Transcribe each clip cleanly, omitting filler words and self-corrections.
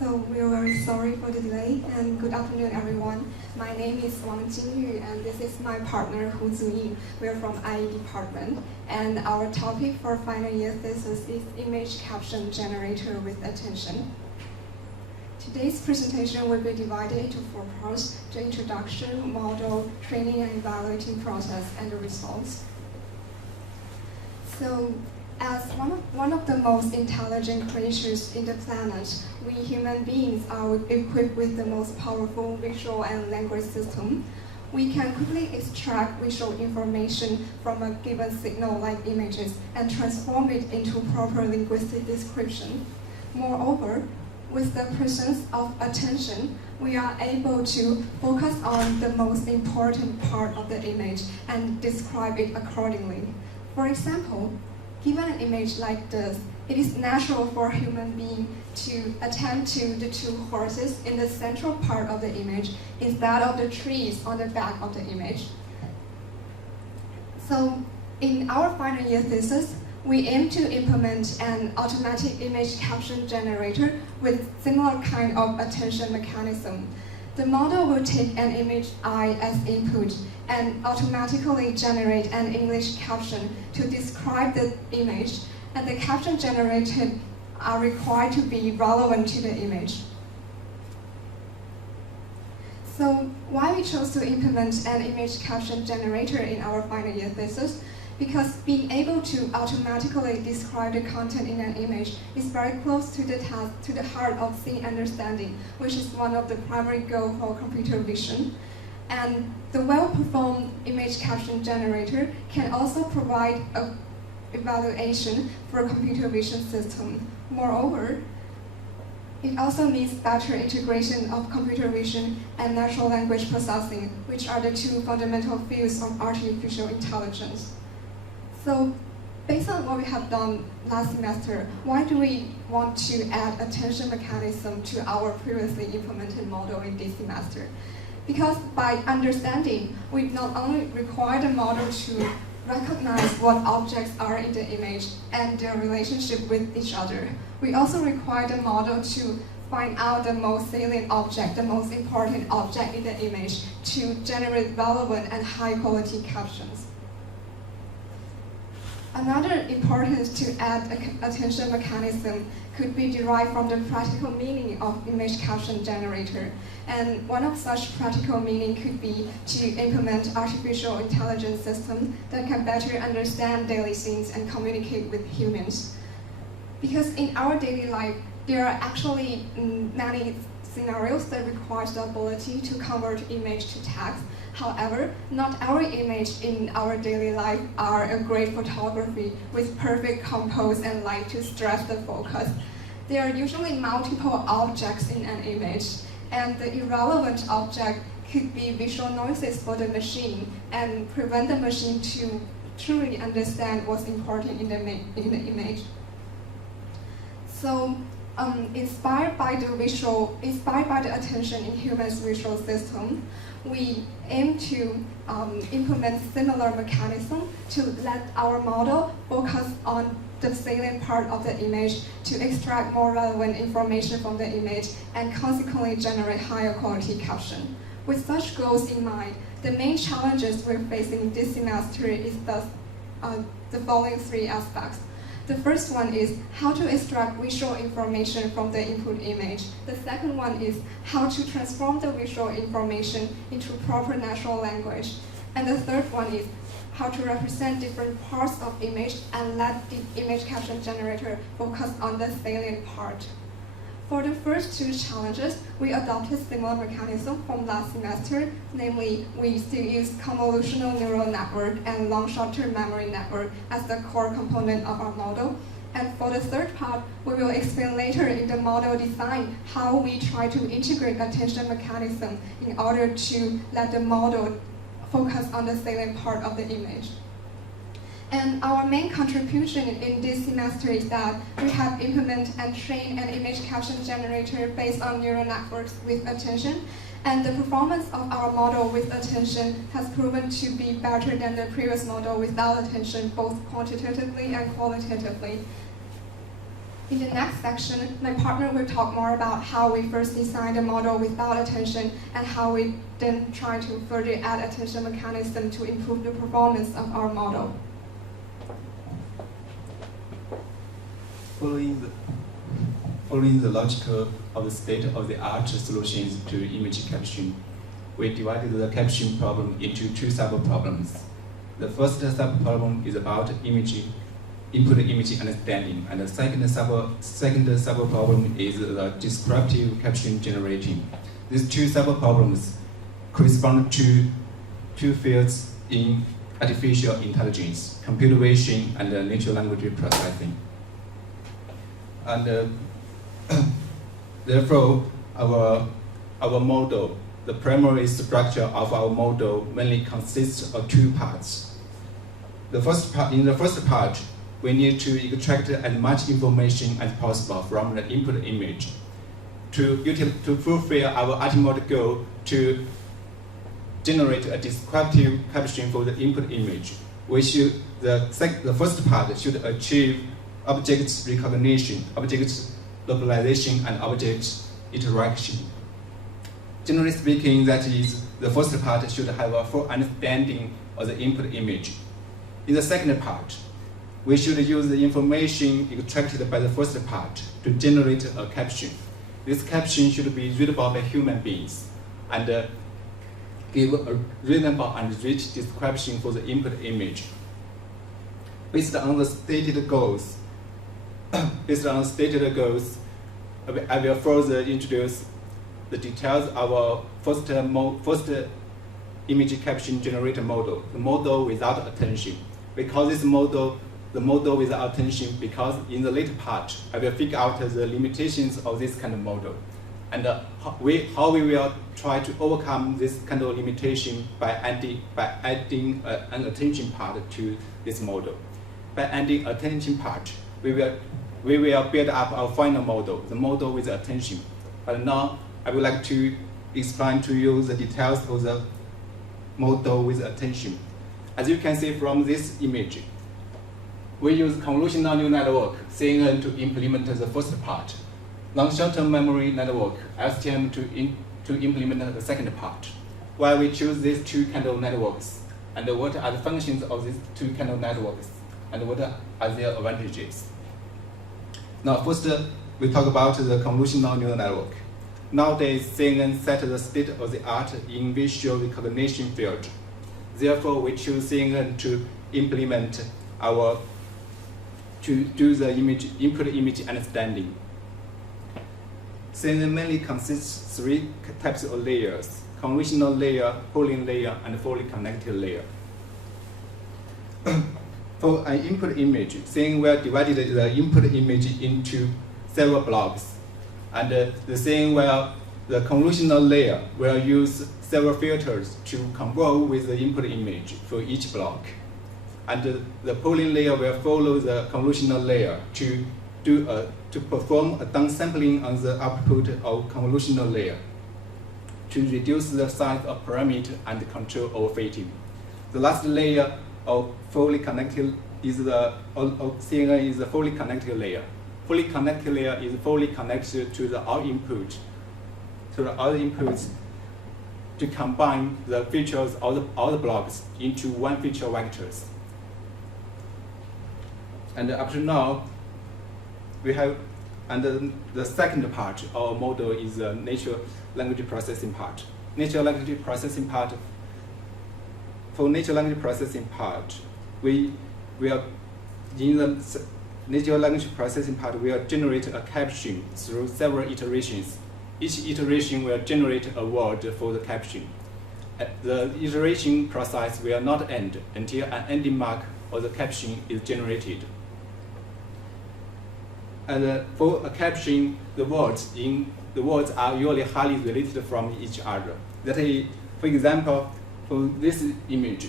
So we are very sorry for the delay, and good afternoon, everyone. My name is Wang, Jingyu, and this is my partner, Zuying. We are from IE department, and our topic for final year thesis is image caption generator with attention. Today's presentation will be divided into 4 parts: the introduction, model, training and evaluating process, and the results. So, as one of the most intelligent creatures in the planet, we human beings are equipped with the most powerful visual and language system. We can quickly extract visual information from a given signal like images and transform it into proper linguistic description. Moreover, with the presence of attention, we are able to focus on the most important part of the image and describe it accordingly. For example, given an image like this, it is natural for a human being to attend to the 2 horses in the central part of the image instead of the trees on the back of the image. So, in our final year thesis, we aim to implement an automatic image caption generator with similar kind of attention mechanism. The model will take an image I as input and automatically generate an English caption to describe the image, and the caption generated are required to be relevant to the image. So why we chose to implement an image caption generator in our final year thesis? Because being able to automatically describe the content in an image is very close to the task, to the heart of scene understanding, which is one of the primary goals for computer vision. And the well-performed image caption generator can also provide an evaluation for a computer vision system. Moreover, it also needs better integration of computer vision and natural language processing, which are the 2 fundamental fields of artificial intelligence. So, based on what we have done last semester, why do we want to add attention mechanism to our previously implemented model in this semester? Because by understanding, we not only require the model to recognize what objects are in the image and their relationship with each other, we also require the model to find out the most salient object, the most important object in the image to generate relevant and high-quality captions. Another importance to add attention mechanism could be derived from the practical meaning of image caption generator. And one of such practical meaning could be to implement artificial intelligence system that can better understand daily scenes and communicate with humans. Because in our daily life, there are actually many scenarios that require the ability to convert image to text. However, not every image in our daily life are a great photography with perfect compose and light to stress the focus. There are usually multiple objects in an image, and the irrelevant object could be visual noises for the machine and prevent the machine to truly understand what's important in the image. So, inspired by the attention in humans' visual system, we aim to implement similar mechanism to let our model focus on the salient part of the image to extract more relevant information from the image and consequently generate higher quality caption. With such goals in mind, the main challenges we're facing this semester is thus the following 3 aspects. The first one is how to extract visual information from the input image. The second one is how to transform the visual information into proper natural language. And the third one is how to represent different parts of image and let the image caption generator focus on the salient part. For the first 2 challenges, we adopted similar mechanism from last semester, namely we still use convolutional neural network and long short-term memory network as the core component of our model. And for the third part, we will explain later in the model design how we try to integrate attention mechanism in order to let the model focus on the salient part of the image. And our main contribution in this semester is that we have implemented and trained an image caption generator based on neural networks with attention, and the performance of our model with attention has proven to be better than the previous model without attention, both quantitatively and qualitatively. In the next section, my partner will talk more about how we first designed a model without attention and how we then try to further add attention mechanism to improve the performance of our model. Following the logic of the state-of-the-art solutions to image caption, we divided the caption problem into two sub-problems. The first sub-problem is about input image understanding, and the second sub-problem is the descriptive caption generating. These two sub-problems correspond to two fields in artificial intelligence, computer vision, and natural language processing. And therefore, our model, the primary structure of our model mainly consists of two parts. In the first part, we need to extract as much information as possible from the input image to fulfill our ultimate goal to generate a descriptive caption for the input image. The first part should achieve object recognition, object localization, and object interaction. Generally speaking, that is, the first part should have a full understanding of the input image. In the second part, we should use the information extracted by the first part to generate a caption. This caption should be readable by human beings and give a reasonable and rich description for the input image. Based on the stated goals, I will further introduce the details of our first image caption generator model, the model without attention. We call this model the model without attention because in the later part, I will figure out the limitations of this kind of model and how we will try to overcome this kind of limitation by adding an attention part to this model. By adding attention part, we will build up our final model, the model with attention. But now, I would like to explain to you the details of the model with attention. As you can see from this image, we use convolutional neural network, CNN, to implement the first part, long-short-term memory network, STM, to implement the second part. Why we choose these two kind of networks, and what are the functions of these two kind of networks, and what are their advantages. Now, first, we talk about the convolutional neural network. Nowadays, CNN set the state-of-the-art in visual recognition field. Therefore, we choose CNN to implement to do the input image understanding. CNN mainly consists of three types of layers: convolutional layer, polling layer, and fully connected layer. For an input image, CNN will divide the input image into several blocks, and the convolutional layer will use several filters to convolve with the input image for each block. And the polling layer will follow the convolutional layer to perform a downsampling on the output of convolutional layer to reduce the size of parameter and control overfitting. The last layer of fully connected is CNN is the fully connected layer. Fully connected layer is fully connected to the all inputs to combine the features of all the blocks into one feature vectors. And up to now, we have, and the second part of our model is the natural language processing part. Natural language processing part. For natural language processing part, we will in the natural language processing part, we will generate a caption through several iterations. Each iteration will generate a word for the caption. The iteration process will not end until an ending mark of the caption is generated. And for a caption, the words are usually highly related from each other. That is, for example, for this image,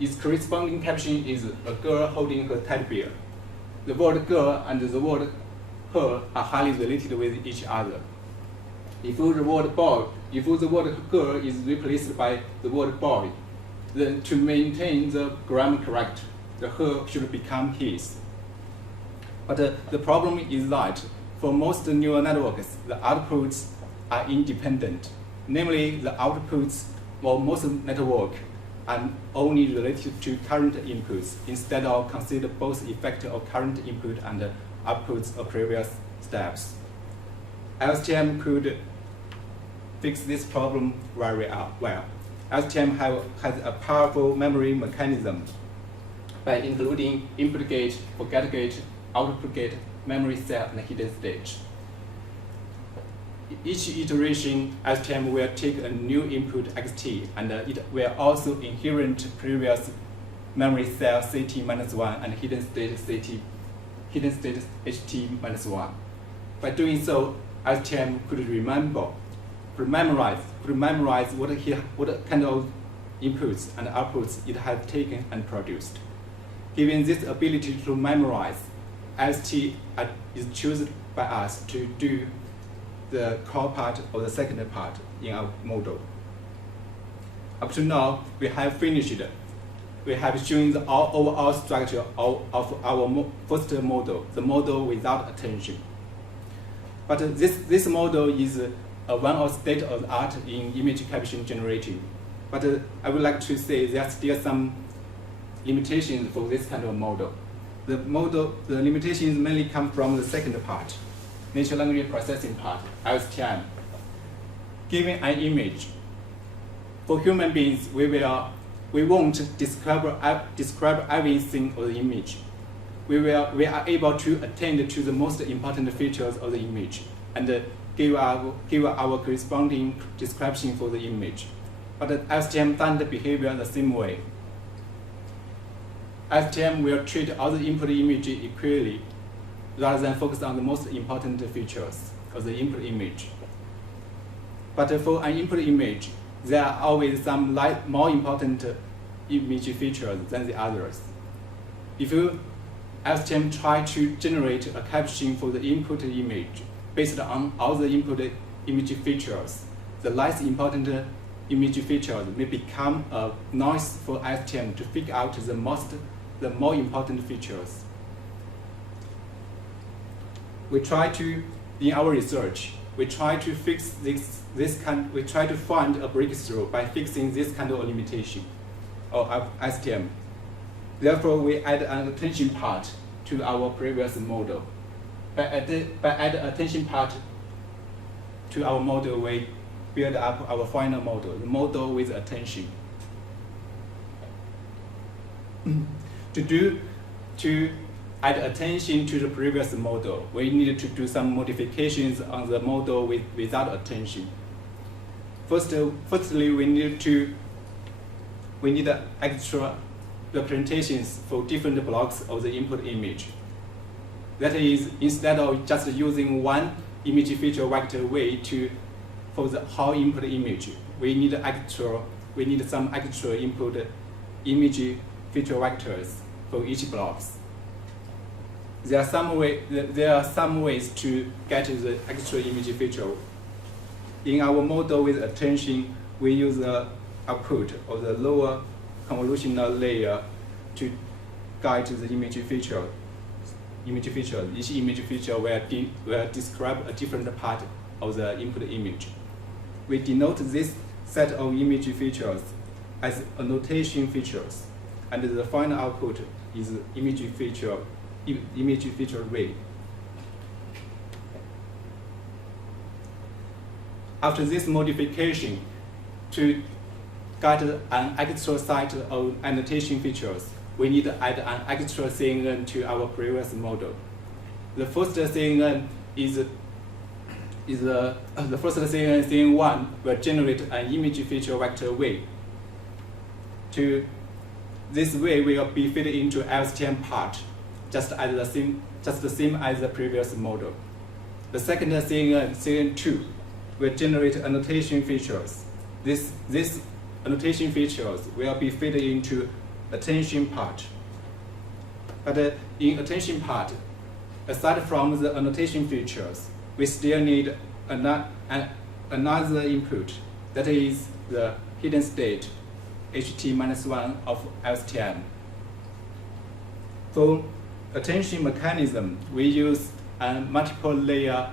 its corresponding caption is a girl holding her teddy bear. The word girl and the word her are highly related with each other. If the word girl is replaced by the word boy, then to maintain the grammar correct, the her should become his. But the problem is that for most neural networks, the outputs are independent. Namely, the outputs for most network are only related to current inputs instead of consider both effect of current input and outputs of previous steps. LSTM could fix this problem very well. LSTM has a powerful memory mechanism by including input gate, forget gate, output gate, memory cell, and hidden stage. Each iteration, LSTM will take a new input xt, and it will also inherit previous memory cell ct-1 and hidden state ht-1. By doing so, LSTM could memorize what kind of inputs and outputs it has taken and produced. Given this ability to memorize, LST is chosen by us to do the core part or the second part in our model. Up to now, we have finished. We have shown the overall structure of our first model, the model without attention. But this model is one of state-of-the-art in image caption generating. But I would like to say there are still some limitations for this kind of model. The limitations mainly come from the second part, natural language processing part, LSTM. Given an image, for human beings, we won't describe everything of the image. We are able to attend to the most important features of the image and give our corresponding description for the image. But LSTM doesn't behave the same way. LSTM will treat all the input image equally rather than focus on the most important features of the input image. But for an input image, there are always some more important image features than the others. If LSTM try to generate a caption for the input image based on all the input image features, the less important image features may become a noise for LSTM to figure out the more important features. In our research, we try to fix we try to find a breakthrough by fixing this kind of limitation of LSTM. Therefore, we add an attention part to our previous model. By adding attention part to our model, we build up our final model, the model with attention. To add attention to the previous model, we need to do some modifications on the model without attention. Firstly, we need extra representations for different blocks of the input image. That is, instead of just using one image feature vector way for the whole input image, we need some extra input image feature vectors for each blocks. There are some ways to get the extra image feature. In our model with attention, we use the output or the lower convolutional layer to guide the image feature. Each image feature will describe a different part of the input image. We denote this set of image features as annotation features, and the final output is image feature array. After this modification, to get an extra set of annotation features, we need to add an extra CNN to our previous model. The first CNN CNN1 will generate an image feature vector way. This way will be fed into LSTM part, just the same as the previous model. The second CNN, CNN2, will generate annotation features. These annotation features will be fed into attention part. But in attention part, aside from the annotation features, we still need another input, that is the hidden state ht-1 of LSTM. For attention mechanism, we use a multiple layer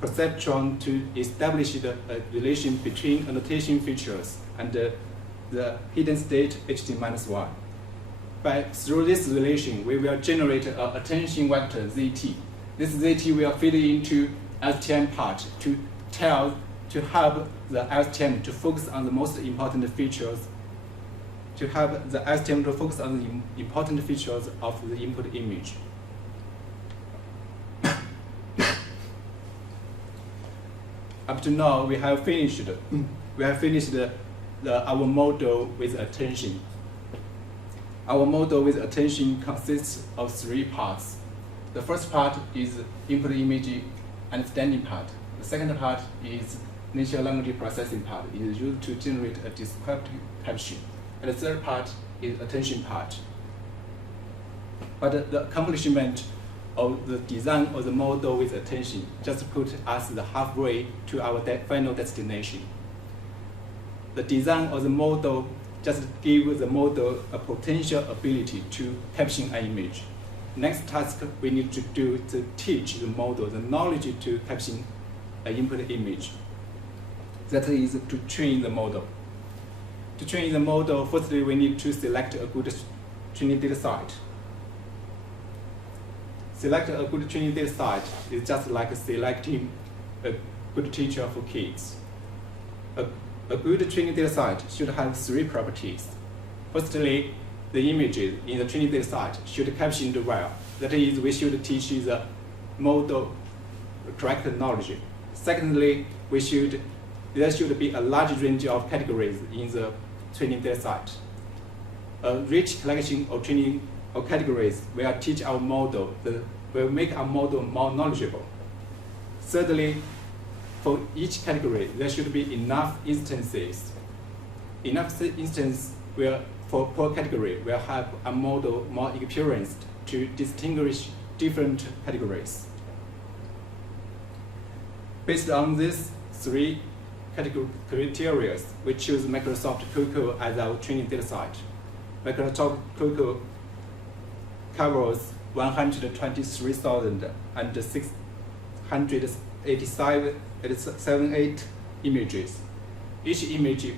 perceptron to establish the relation between annotation features and the hidden state ht-1. Through this relation, we will generate an attention vector zt. This zt will feed into STM part to help the STM to focus on the most important features, to help the STM to focus on the important features of the input image. Up to now, we have finished our model with attention. Our model with attention consists of 3 parts. The first part is input image understanding part. The second part is natural language processing part. It is used to generate a descriptive caption. And the third part is attention part. But the accomplishment of the design of the model with attention just put us halfway to our final destination. The design of the model just gives the model a potential ability to caption an image. Next task we need to do is to teach the model the knowledge to caption an input image. That is to train the model. To train the model, firstly we need to select a good training data set. Select a good training data set is just like selecting a good teacher for kids. A good training data set should have 3 properties. Firstly, the images in the training data set should caption well. That is, we should teach the model correct knowledge. Secondly, there should be a large range of categories in the training data set. A rich collection of training of categories will teach our model, will make our model more knowledgeable. Thirdly, for each category, there should be enough instances. Enough instances for per category will help a model more experienced to distinguish different categories. Based on these 3 criteria, we choose Microsoft CUHK as our training data set. Microsoft CUHK covers 123,678 images. Each image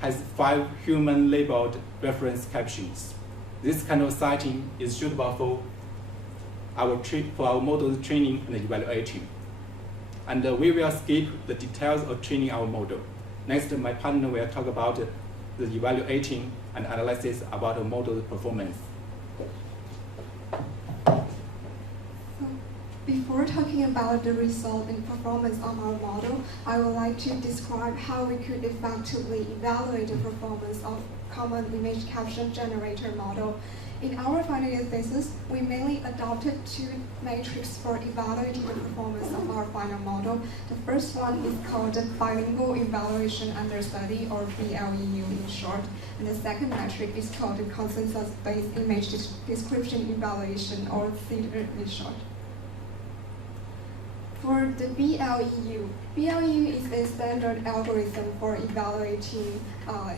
has 5 human-labeled reference captions. This kind of setting is suitable for our model training and evaluating. And we will skip the details of training our model. Next, my partner will talk about the evaluating and analysis about the model performance. Before talking about the result and performance of our model, I would like to describe how we could effectively evaluate the performance of common image caption generator model. In our final year thesis, we mainly adopted 2 metrics for evaluating the performance of our final model. The first one is called bilingual evaluation understudy, or BLEU in short, and the second metric is called consensus-based image description evaluation, or thesis in short. For the BLEU is a standard algorithm for evaluating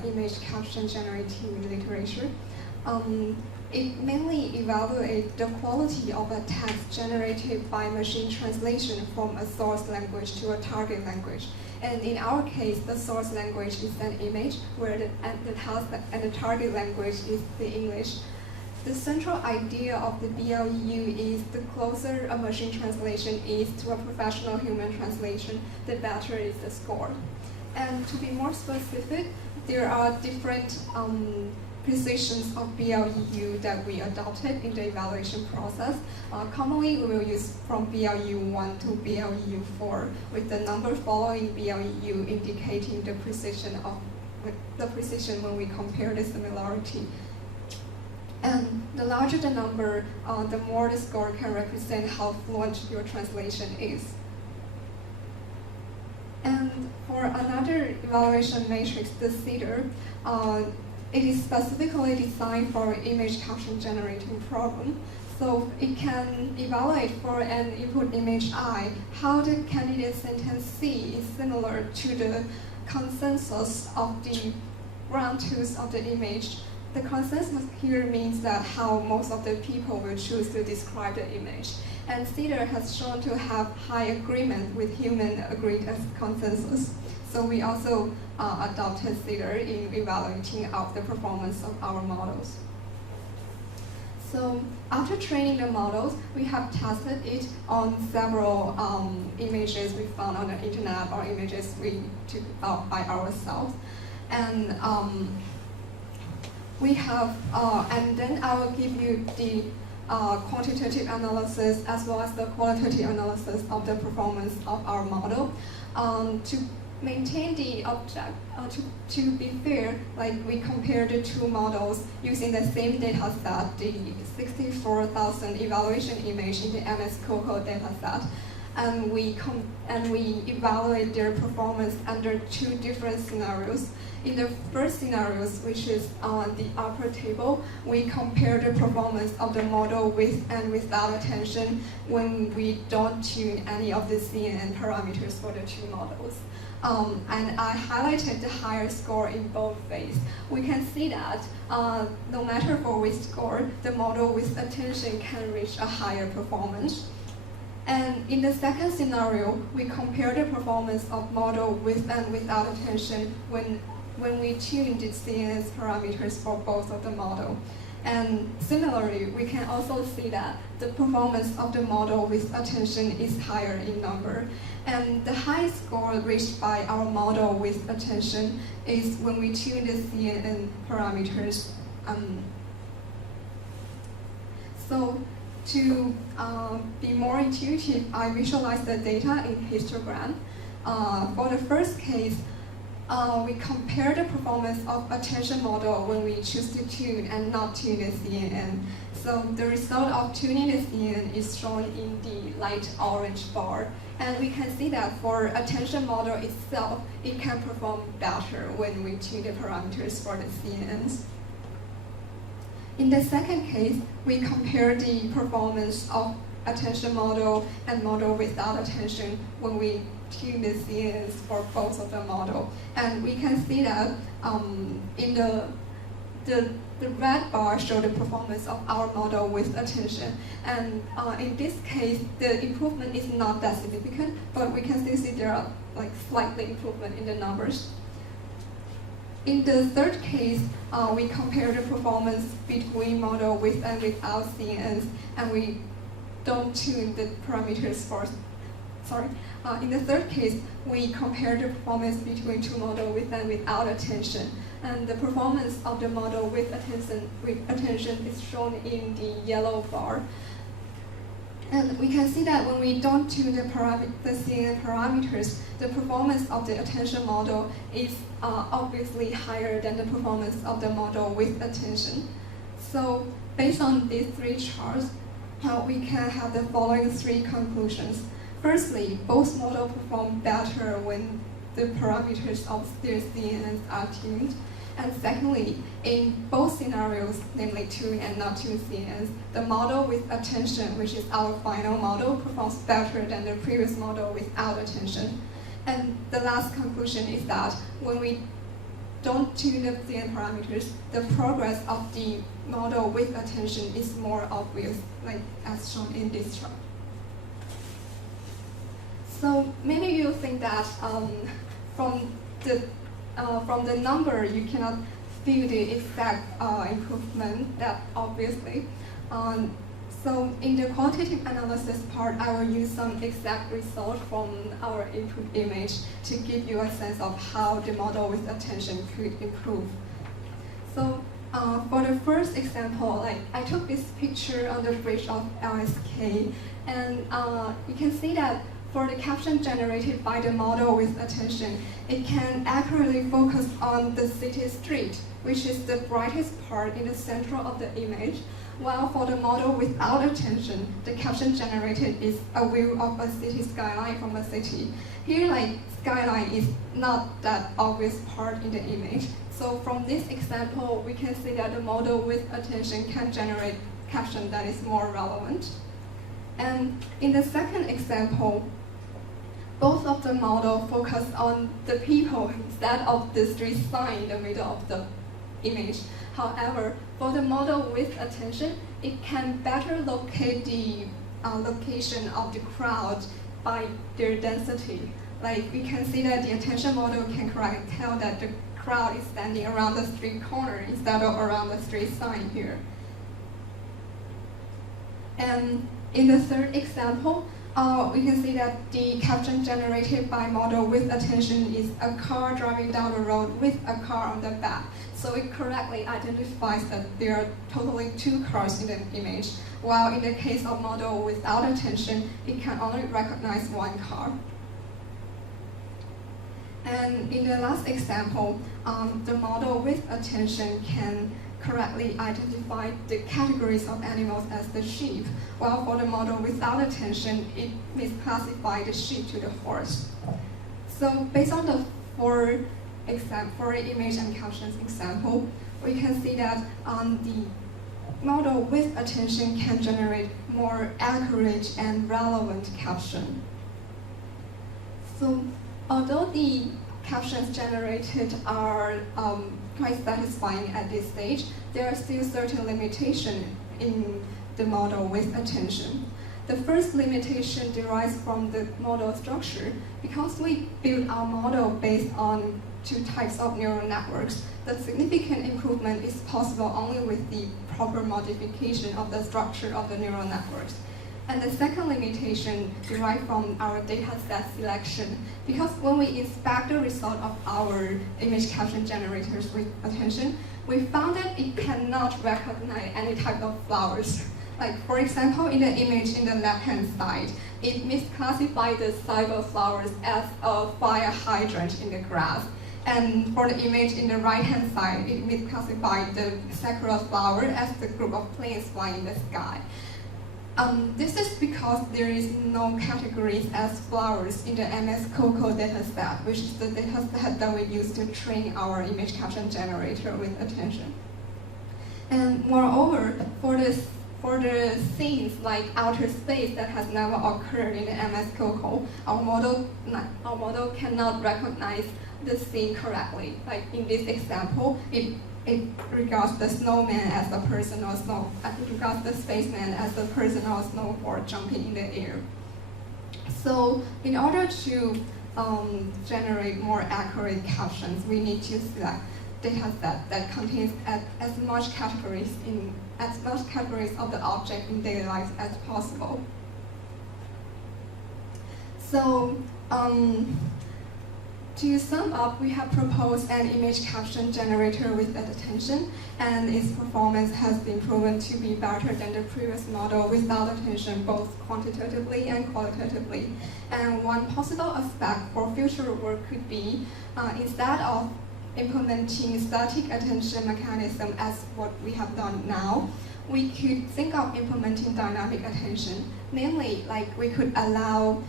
image caption generating literature. It mainly evaluates the quality of a text generated by machine translation from a source language to a target language. And in our case, the source language is an image, where the target language is the English. The central idea of the BLEU is the closer a machine translation is to a professional human translation, the better is the score. And to be more specific, there are different precisions of BLEU that we adopted in the evaluation process. Commonly, we will use from BLEU 1 to BLEU 4, with the number following BLEU indicating the precision when we compare the similarity. And the larger the number, the more the score can represent how fluent your translation is. And for another evaluation matrix, the CEDAR, it is specifically designed for image caption generating problem. So it can evaluate for an input image I how the candidate sentence C is similar to the consensus of the ground truth of the image The consensus here means that how most of the people will choose to describe the image. And CEDAR has shown to have high agreement with human agreed as consensus. So we also adopted CEDAR in evaluating the performance of our models. So after training the models, we have tested it on several images we found on the internet or images we took out by ourselves. And we have, and then I will give you the quantitative analysis as well as the qualitative analysis of the performance of our model. To maintain the object, to be fair, like we compared the two models using the same data set, the 64,000 evaluation image in the CUHK data set, and we evaluate their performance under two different scenarios. In the first scenarios, which is on the upper table, we compare the performance of the model with and without attention when we don't tune any of the CNN parameters for the two models. And I highlighted the higher score in both ways. We can see that no matter for which score, the model with attention can reach a higher performance. And in the second scenario, we compare the performance of model with and without attention when we tune the CNN parameters for both of the model. And similarly, we can also see that the performance of the model with attention is higher in number. And the highest score reached by our model with attention is when we tune the CNN parameters. So to be more intuitive, I visualize the data in histogram. For the first case, we compare the performance of attention model when we choose to tune and not tune the CNN. So the result of tuning the CNN is shown in the light orange bar. And we can see that for attention model itself, it can perform better when we tune the parameters for the CNNs. In the second case, we compare the performance of attention model and model without attention when we tune the CNNs for both of the model. And we can see that in the red bar shows the performance of our model with attention. And in this case, the improvement is not that significant, but we can still see there are like slightly improvement in the numbers. In the third case, we compare the performance between model with and without CNNs, and we don't tune the parameters for, in the third case, we compare the performance between two models with and without attention. And the performance of the model with attention is shown in the yellow bar. And we can see that when we don't tune the CNN parameters, the performance of the attention model is obviously higher than the performance of the model with attention. So based on these three charts, we can have the following three conclusions. Firstly, both models perform better when the parameters of their CNNs are tuned. And secondly, in both scenarios, namely tuned and not tuned CNNs, the model with attention, which is our final model, performs better than the previous model without attention. And the last conclusion is that when we don't tune the CNN parameters, the progress of the model with attention is more obvious, like as shown in this chart. So maybe you think that from the number you cannot feel the exact improvement, that obviously. So in the quantitative analysis part, I will use some exact result from our input image to give you a sense of how the model with attention could improve. So for the first example, like I took this picture on the bridge of LSK, and you can see that for the caption generated by the model with attention, it can accurately focus on the city street, which is the brightest part in the center of the image, while for the model without attention, the caption generated is a view of a city skyline from a city. Here, like, skyline is not that obvious part in the image. So from this example, we can see that the model with attention can generate caption that is more relevant. And in the second example, both of the models focus on the people instead of the street sign in the middle of the image. However, for the model with attention, it can better locate the location of the crowd by their density. Like we can see that the attention model can correctly tell that the crowd is standing around the street corner instead of around the street sign here. And in the third example, we can see that the caption generated by model with attention is a car driving down the road with a car on the back. So it correctly identifies that there are totally two cars in the image, while in the case of model without attention, it can only recognize one car. And in the last example, the model with attention can correctly identify the categories of animals as the sheep, while for the model without attention, it misclassified the sheep to the horse. So based on the four image and captions example, we can see that the model with attention can generate more accurate and relevant caption. So although the captions generated are quite satisfying at this stage, there are still certain limitations in the model with attention. The first limitation derives from the model structure. Because we built our model based on two types of neural networks, the significant improvement is possible only with the proper modification of the structure of the neural networks. And the second limitation derives from our dataset selection. Because when we inspect the result of our image caption generators with attention, we found that it cannot recognize any type of flowers. Like for example, in the image in the left-hand side, it misclassified the cyber flowers as a fire hydrant in the grass. And for the image in the right-hand side, it misclassified the sakura flower as the group of planes flying in the sky. This is because there is no categories as flowers in the CUHK dataset, which is the dataset that we use to train our image caption generator with attention. And moreover, for the scenes like outer space that has never occurred in the CUHK, our model cannot recognize the scene correctly. Like in this example, it regards the snowman as a person or it regards the spaceman as a person or snowboard jumping in the air. So in order to generate more accurate captions, we need to select dataset that contains as much categories of the object in daily life as possible. So to sum up, we have proposed an image caption generator with attention, and its performance has been proven to be better than the previous model without attention, both quantitatively and qualitatively. And one possible aspect for future work could be, instead of implementing static attention mechanism as what we have done now, we could think of implementing dynamic attention. Namely, like we could allow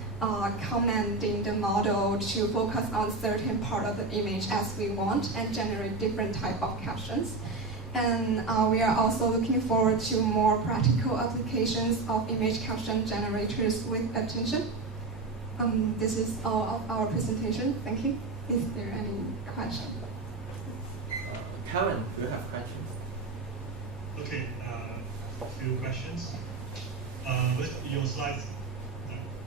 commanding the model to focus on certain part of the image as we want and generate different type of captions. And we are also looking forward to more practical applications of image caption generators with attention. This is all of our presentation. Thank you. Is there any question? Karen, do you have questions? Okay, a few questions. With your slides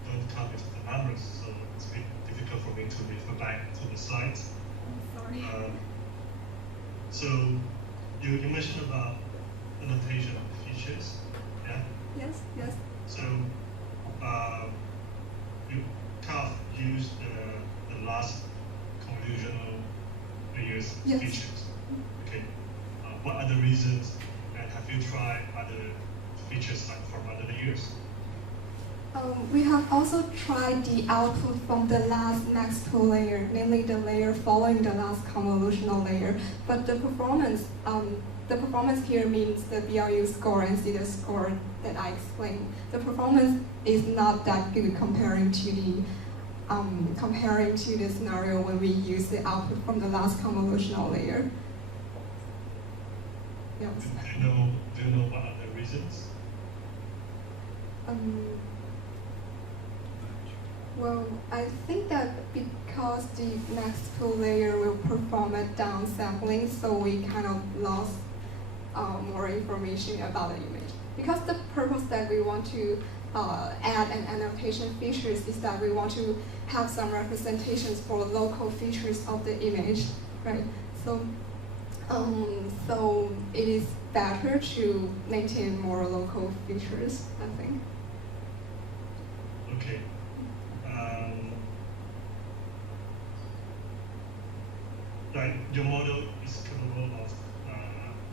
don't come with the numbers, so it's a bit difficult for me to refer back to the slides. Sorry. So you mentioned about annotation of the features, yeah? Yes, yes. So you kind of used the last convolutional layers Yes. features. Okay. What are the reasons, and have you tried other features like from other layers? We have also tried the output from the last next to layer, namely the layer following the last convolutional layer. But the performance here means the BRU score and CDA score that I explained. The performance is not that good comparing to the scenario when we use the output from the last convolutional layer. Yes. Do you know what are the reasons? Well, I think that because the next pool layer will perform a downsampling, so we kind of lost more information about the image. Because the purpose that we want to add an annotation features is that we want to have some representations for local features of the image, right? So, so it is better to maintain more local features, I think. Okay. Right, your model is capable of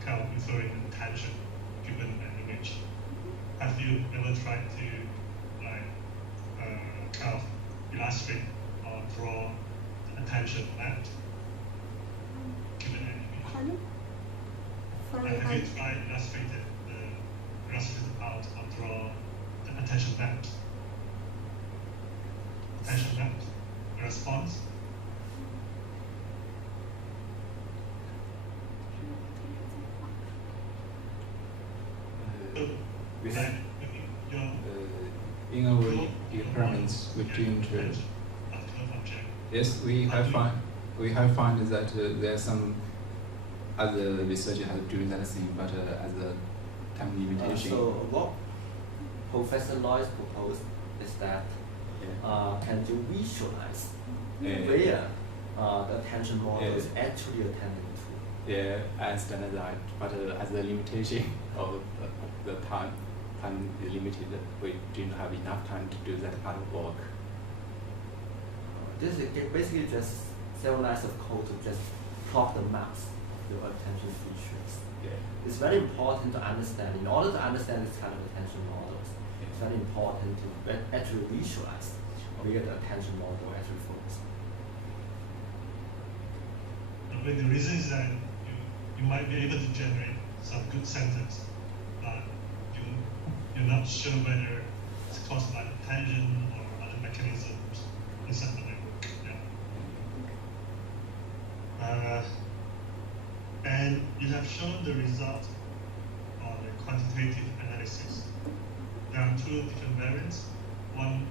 kind of inferring attention given an image. Have you ever tried to kind of illustrate or draw the attention map given an image? Pardon? Sorry, Have you tried illustrated out or draw the attention map? Attention map response? We have, in our experiments with Jingyu, yes, we have found that there are some other researchers have doing that thing, but as a time limitation. So what Professor Lois proposed is that can you visualize where the attention model is actually attending to? Yeah, I understand that, but as a limitation of the time is limited, we didn't have enough time to do that kind of work. This is basically just several lines of code to just plot the maps of your attention features. Yeah. It's very important to understand. In order to understand this kind of attention models, it's very important to actually visualize where the attention model actually focuses. But the reason is that you might be able to generate some good sentence, but you're not sure whether it's caused by attention or other mechanisms inside the network. Yeah. And you have shown the result of the quantitative analysis. There are two different variants. One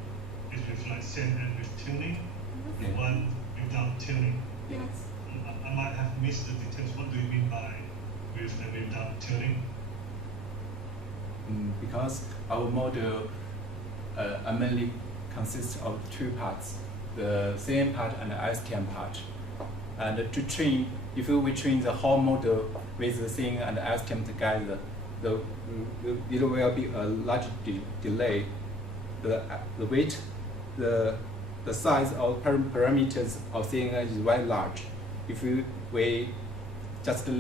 is with like CNN with tuning, and one without tuning. Yes. I might have missed the details. What do you mean by with and without tuning? Because our model mainly consists of two parts, the CNN part and the STM part. And to train, if we train the whole model with the CNN and the STM together, it will be a large delay. The weight, the size of parameters of CNN is very large. If we just to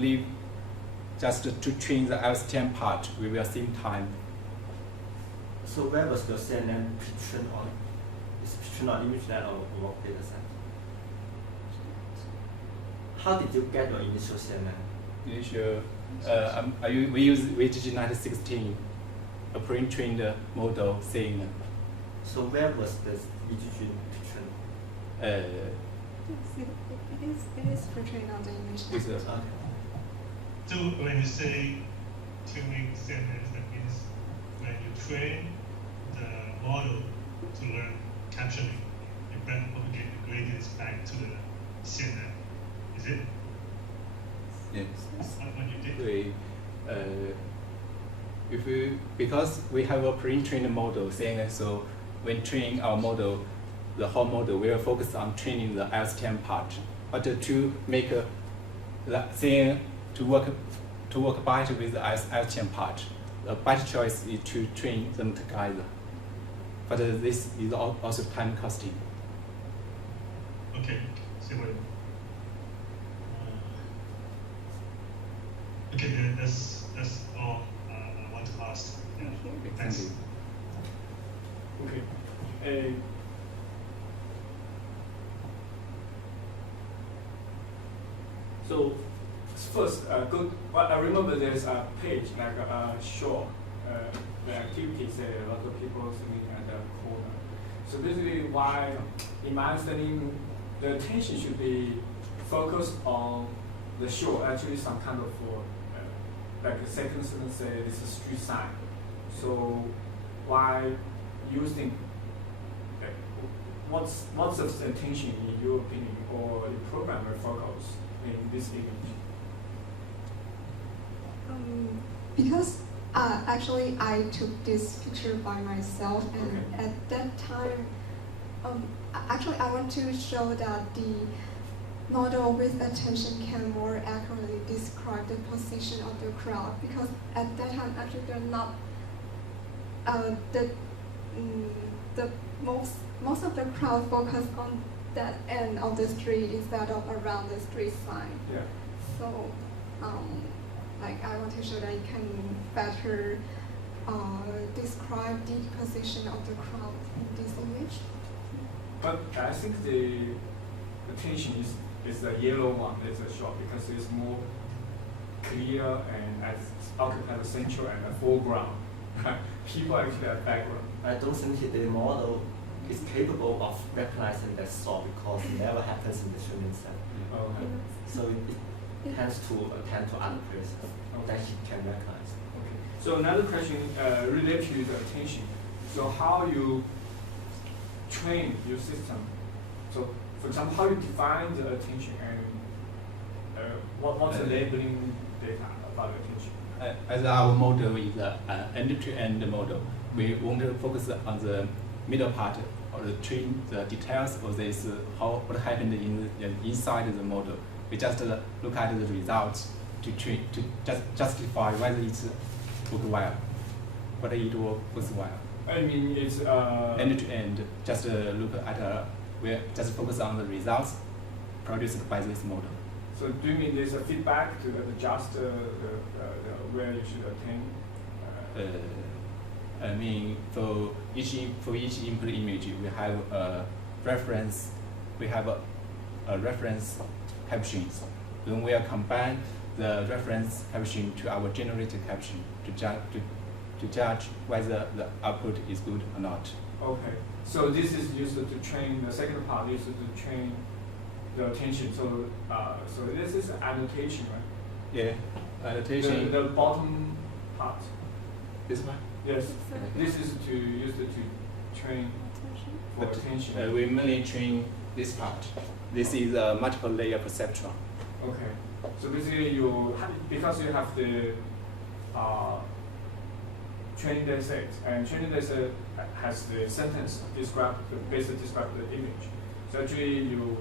train the STM part, we will save time. So where was your CNN picture on? Is picture on ImageNet or what data set? How did you get your initial CNN? Initial, we use VGG916, a pre-trained model CNN. So where was this VGG picture? It is portrayed on the image. Okay. So when you say tuning CNN, that means when you train the model to learn captioning, you then propagate the gradients back to the CNN. Is it? Yes. That's what you did? Because we have a pre-trained model CNN, so when training our model, the whole model will focus on training the STM part. But to make the CNN to work better with the STM part, the better choice is to train them together. But this is also time costing. Okay, see what. Okay, then that's all I want to ask. Yeah. Thank you. Okay. So first, good. Well, I remember there's a page like show the activities a lot of people sitting at the corner. So basically, why, in my understanding, the attention should be focused on the show. Actually, some kind of like a second sentence say this is street sign. So why you think? what's the attention in your opinion or the programmer focus in this image? Because actually I took this picture by myself, and Okay. at that time, actually I want to show that the model with attention can more accurately describe the position of the crowd, because at that time actually they're not the most of the crowd focus on that end of the street instead of around the street sign. Yeah. So like I want to show that it can better describe the position of the crowd in this image. But I think the attention is the yellow one. It's a shot because it's more clear and as occupy the central and the foreground. People actually have background. I don't think the model is capable of recognizing that thought because it never happens in the training set. Okay. So it tends to attend to other places that he can recognize. Okay. So another question related to the attention. So how you train your system? So for example, how you define the attention and what's the labeling data about the attention? As our model is an end-to-end model, we want to focus on the middle part or the train the details of this what happened in the inside the model. We just look at the results to just justify whether it's worked well, whether it works well. I mean, it's End to end, just look at we just focus on the results produced by this model. So do you mean there's a feedback to adjust the where you should attain? I mean, for each input image, we have a reference. We have a reference captions. Then we combine the reference caption to our generated caption to judge whether the output is good or not. Okay. So this is used to train the second part. Used to train the attention. So so this is annotation, right? Yeah, annotation. The bottom part. This one. Yes. This is to used to train for But attention. we mainly train this part. This is a multiple layer perceptron. Okay. So basically, because you have the training data set, and training data set has the sentence basically describe the image. So actually, you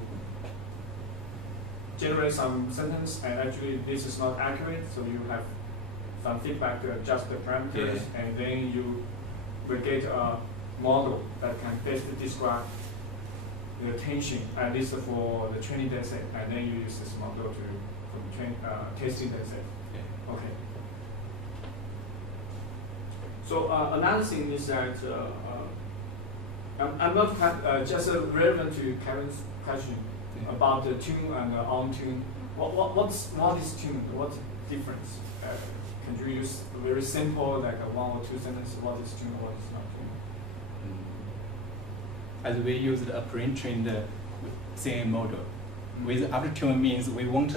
generate some sentence, and actually this is not accurate. So you have some feedback to adjust the parameters, and then you will get a model that can basically describe the attention, at least for the training data set, and then you use this model for the testing data set. Yeah. Okay. So another thing is that I'm not just relevant to Kevin's question about the tune and the on tune. What is tune? What's the difference? Can you use very simple like a one or two sentences? What is tune? What is not tune? As we used a pre-trained CNN model. With after tune means we won't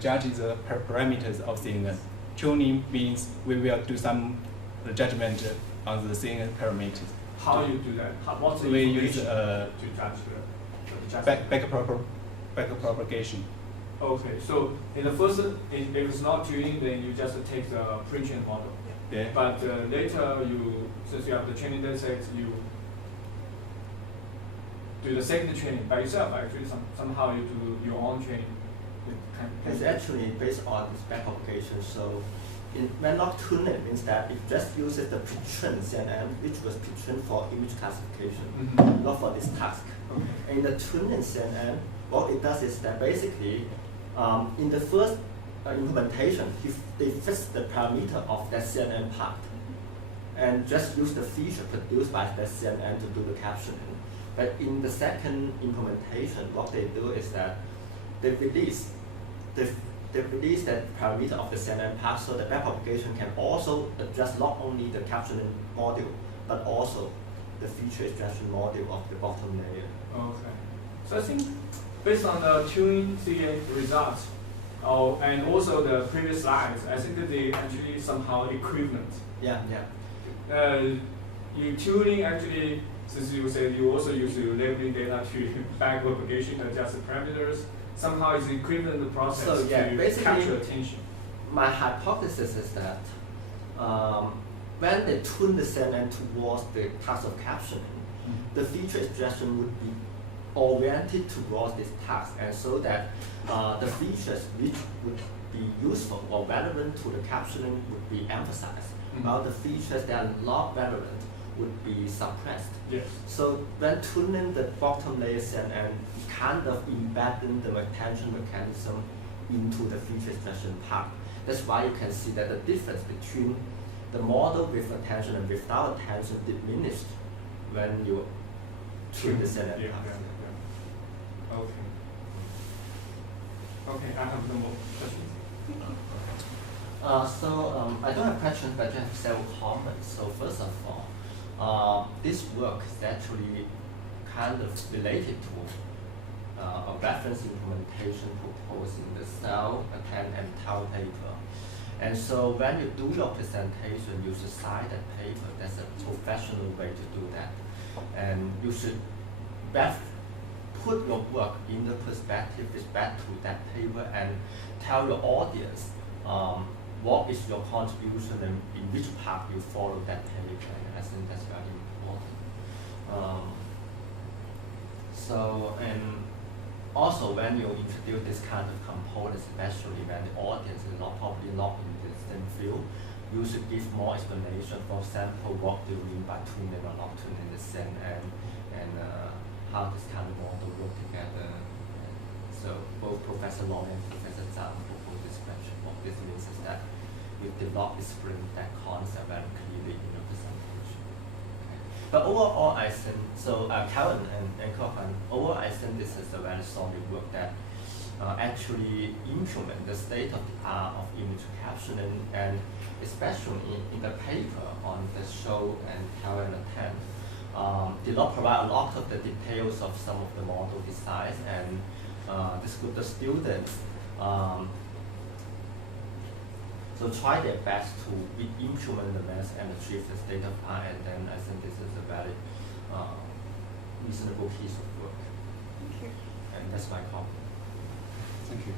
judge the parameters of CNN. Tuning means we will do some judgment on the CNN parameters. How you do that? What's the We information use to judge the back propagation. Okay, so in the first, if it's not tuning, then you just take the pre-trained model. Yeah. But later, since you have the training data set, you do the second training by yourself. Actually, somehow you do your own training. It's actually based on this backpropagation. So when not tuned, it means that it just uses the pre-trained CNN, which was pre-trained for image classification, not for this task. Okay. In the tuned CNN, what it does is that basically, in the first implementation, they fix the parameter of that CNN part and just use the feature produced by that CNN to do the captioning. But in the second implementation, what they do is that they release that parameter of the CNN part, so the backpropagation can also adjust not only the captioning module, but also the feature extraction module of the bottom layer. Okay. So I think based on the tuning CA results, and also the previous slides, I think that they actually somehow equivalent. Yeah. You tuning actually Since you said you also use your labeling data to back propagation adjust parameters, somehow it's equivalent the process So, yeah, to basically, capture attention. My hypothesis is that when they tune the CNN towards the task of captioning, the feature extraction would be oriented towards this task, and so that the features which would be useful or relevant to the captioning would be emphasized, while the features that are not relevant would be suppressed. Yes. So when tuning the bottom layer CNN, kind of embedding the attention mechanism into the feature extraction part. That's why you can see that the difference between the model with attention and without attention diminished when you tune the CNN Yeah, part. yeah. Okay. Okay, I have no more questions. I don't have questions, but I have several comments. So first of all, this work is actually kind of related to a reference implementation proposed in the cell, attend, and tau paper. And so when you do your presentation, you should cite that paper. That's a professional way to do that. And you should put your work in the perspective respect to that paper and tell your audience what is your contribution and in which part you follow that paper. And I think that's very important. And also when you introduce this kind of component, especially when the audience is probably not in the same field, you should give more explanation. For example, what do you mean by tuning or not tuning the same, and how this kind of model work together. And so both Professor Long and Professor Zhang proposed this question. What this means is that you did not explain that concept very clearly in your presentation. Okay. But overall, I think, so Calvin and Cohen, overall I think this is a very solid work that actually implement the state of the art of image captioning, and especially in the paper on the show and tell and attend, did not provide a lot of the details of some of the model designs, and this group of students so try their best to implement the math and achieve the state of art, and then I think this is a very reasonable piece of work. Thank you. And that's my comment. Thank you.